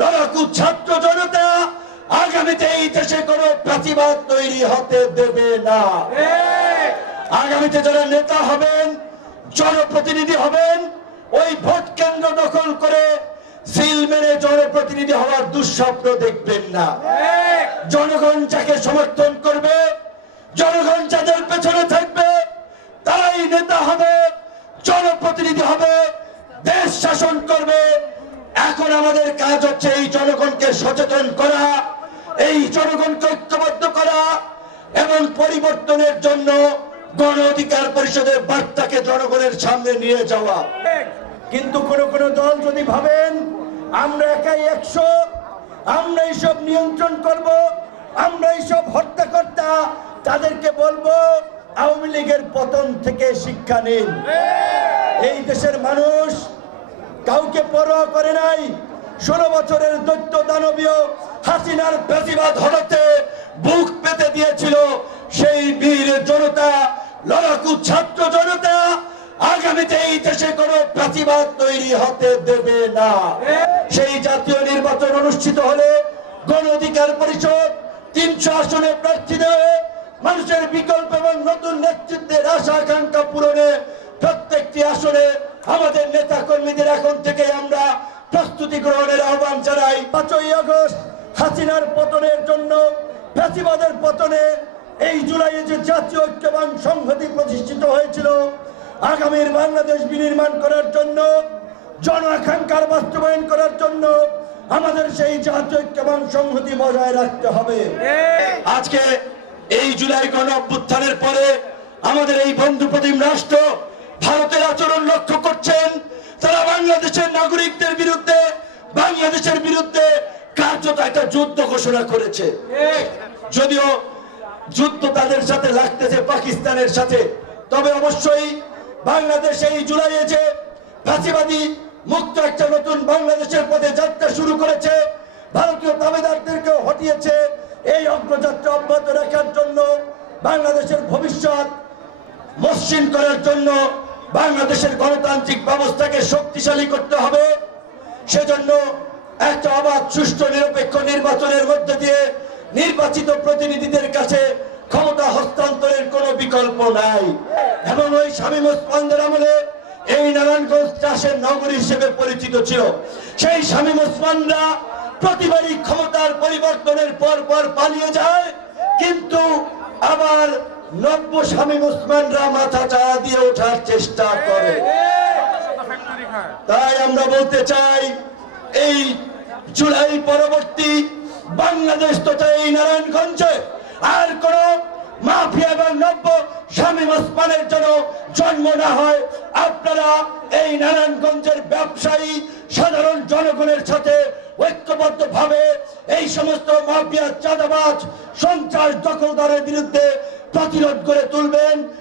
লড়াকু ছাত্র জনতা আগামীতে এই দেশে কোনো প্রতিবাদ তৈরি হতে দেবে না। আগামীতে যারা নেতা হবেন, জনপ্রতিনিধি হবেন, ওই ভোট কেন্দ্র দখল করে সিল মেরে জনপ্রতিনিধি হওয়ার দুঃস্বপ্ন দেখবেন না। জনগণ যাকে সমর্থন করবে, জনগণ যাদের পেছনে থাকবে, তারাই নেতা হবে, জনপ্রতিনিধি হবে, দেশ শাসন করবে। এখন আমাদের কাজ হচ্ছে এই জনগণকে সচেতন করা, এই জনগণকে ঐক্যবদ্ধ করা এবং পরিবর্তনের জন্য গণ অধিকার পরিষদের বার্তাকে জনগণের সামনে নিয়ে যাওয়া। কিন্তু কোন কোন দল যদি ভাবেন আমরা একাই 100, আমরা এইসব নিয়ন্ত্রণ করব, আমরা এইসব হত্যাকর্তা, তাদেরকে বলবো আওয়ামী লীগের পতন থেকে শিক্ষা নিন। এই দেশের মানুষ কাউকে পরোয়া করে নাই। 16 বছরের দৈত্য দানবীয় হাসিনার ফ্যাসিবাদ হঠাতে বুক পেতে দিয়েছিল সেই বীর জনতা, লড়াকু ছাত্র জনতা আগামীতে এই দেশে কোনো প্রতিবাদ তৈরি হতে দেবে না। সেই জাতীয় নির্বাচন অনুষ্ঠিত হলে গণ অধিকার পরিষদ 300 আসনে প্রার্থী দেবে। মানুষের বিকল্প এবং নতুন নেতৃত্বের আশা আকাঙ্ক্ষা পূরণে প্রত্যেকটি আসনে আমাদের নেতা কর্মীদের এখন থেকে আমরা প্রস্তুতি গ্রহণের আহ্বান জানাই। 5ই আগস্ট হাসিনার পতনের জন্য, ফ্যাসিবাদের পতনে এই জুলাইয়ে যে জাতীয় ঐক্য এবং সংহতি প্রতিষ্ঠিত হয়েছিল, আগামীর বাংলাদেশ বিনির্মাণ করার জন্য, জন আকাঙ্ক্ষার বাস্তবায়ন করার জন্য আমাদের সেই জাতীয় ঐক্য এবং সংহতি বজায় রাখতে হবে। আজকে এই জুলাই গণ অভ্যুত্থানের পরে আমাদের এই বন্ধুপ্রতিম রাষ্ট্র ভারতের আচরণ লক্ষ্য করছেন। তারা বাংলাদেশের নাগরিকদের বিরুদ্ধে, বাংলাদেশের বিরুদ্ধে কার্যত একটা যুদ্ধ ঘোষণা করেছে। যদিও যুদ্ধ তাদের সাথে লাগতেছে পাকিস্তানের সাথে, তবে অবশ্যই বাংলাদেশ এই জুলাইয়ে যে ফাঁসিবাদী মুক্ত একটা নতুন বাংলাদেশের পথে যাত্রা শুরু করেছে, ভারতীয় দাবিদারদেরকে হটিয়েছে। এই অগ্রযাত্রা অব্যাহত রাখার জন্য, বাংলাদেশের ভবিষ্যৎ মসৃণ করার জন্য, বাংলাদেশের গণতান্ত্রিক ব্যবস্থাকে শক্তিশালী করতে হবে। সেজন্য একটা অবাধ, সুষ্ঠু, নিরপেক্ষ নির্বাচনের মধ্যে দিয়ে নির্বাচিত প্রতিনিধিদের কাছে ক্ষমতা হস্তান্তরের কোনো বিকল্প নাই। এবং ওই শামীম ওসমানদের আমলে এই নারায়ণগঞ্জ চাষের নগরী হিসেবে পরিচিত ছিল। সেই শামীম ওসমানরা প্রতিবারই ক্ষমতার পরিবর্তনের পর পর পালিয়ে যায়, কিন্তু আবার নব্য শামীম ওসমানরা মাথা চাড়া দিয়ে ওঠার চেষ্টা করে। তাই আমরা বলতে চাই, এই জুলাই পরবর্তী বাংলাদেশ তথা এই নারায়ণগঞ্জে আর কোন মাফিয়া এবং নব্য শামীম ওসমানের যেন জন্ম না হয়। আপনারা এই নারায়ণগঞ্জের ব্যবসায়ী, সাধারণ জনগণের সাথে ঐক্যবদ্ধ ভাবে এই সমস্ত মাফিয়া, চাঁদাবাজ, সন্ত্রাস, দখলদারের বিরুদ্ধে প্রতিরোধ করে তুলবেন।